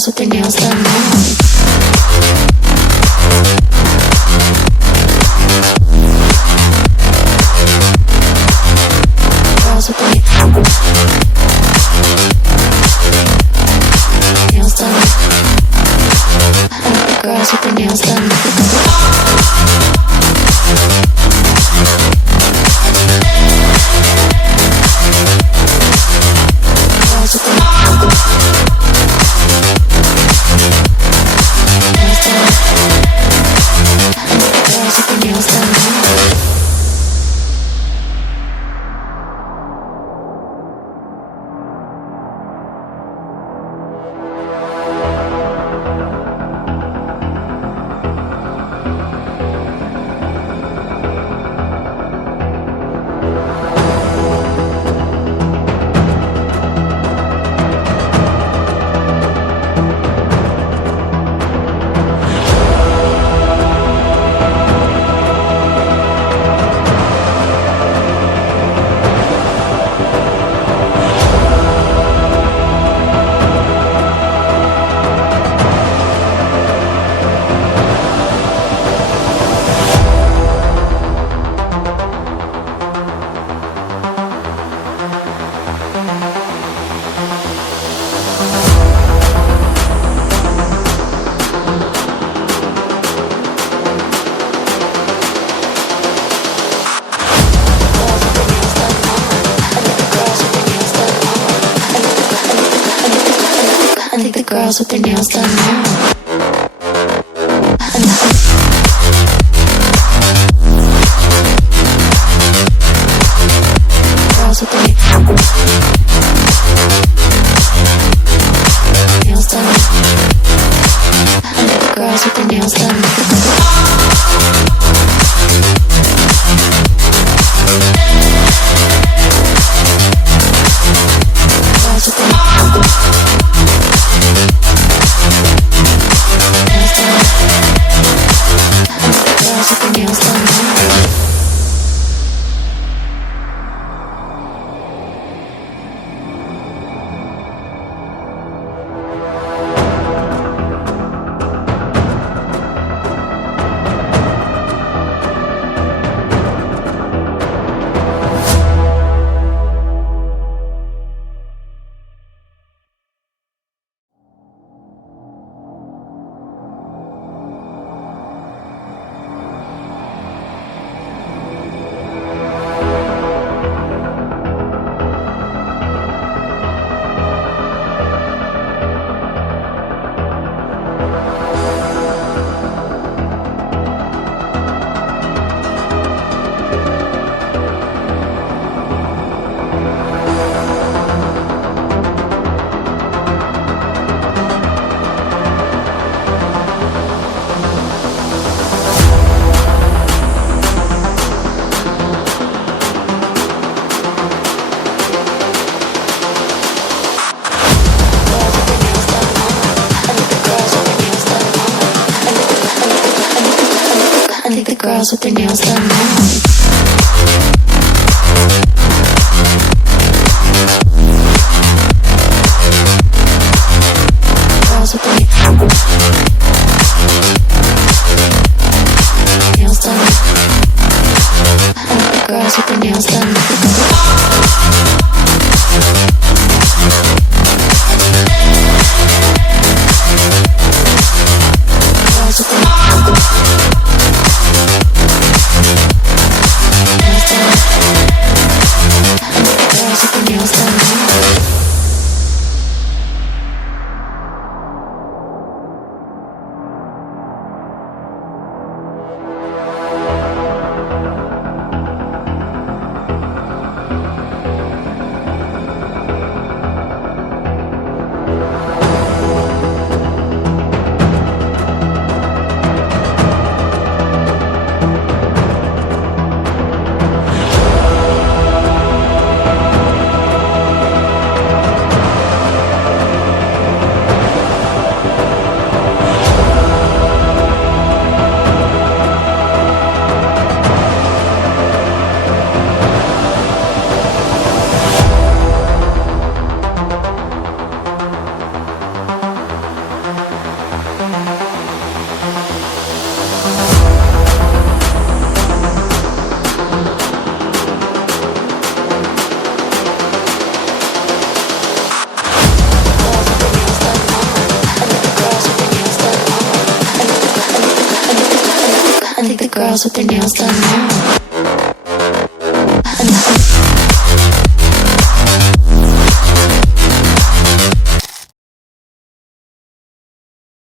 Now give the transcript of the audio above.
girls with their nails done now. Girls with their nails done. I like the girls with their nails done. Girls with their nails done. Girls with their nails done now. Girls with their nails done. I like the girls with their nails done. Girls with their girls with their nails done now. Girls with their nails done. I like the girls with their nails done. Girls with their nails done. I think the girls with their nails done now. I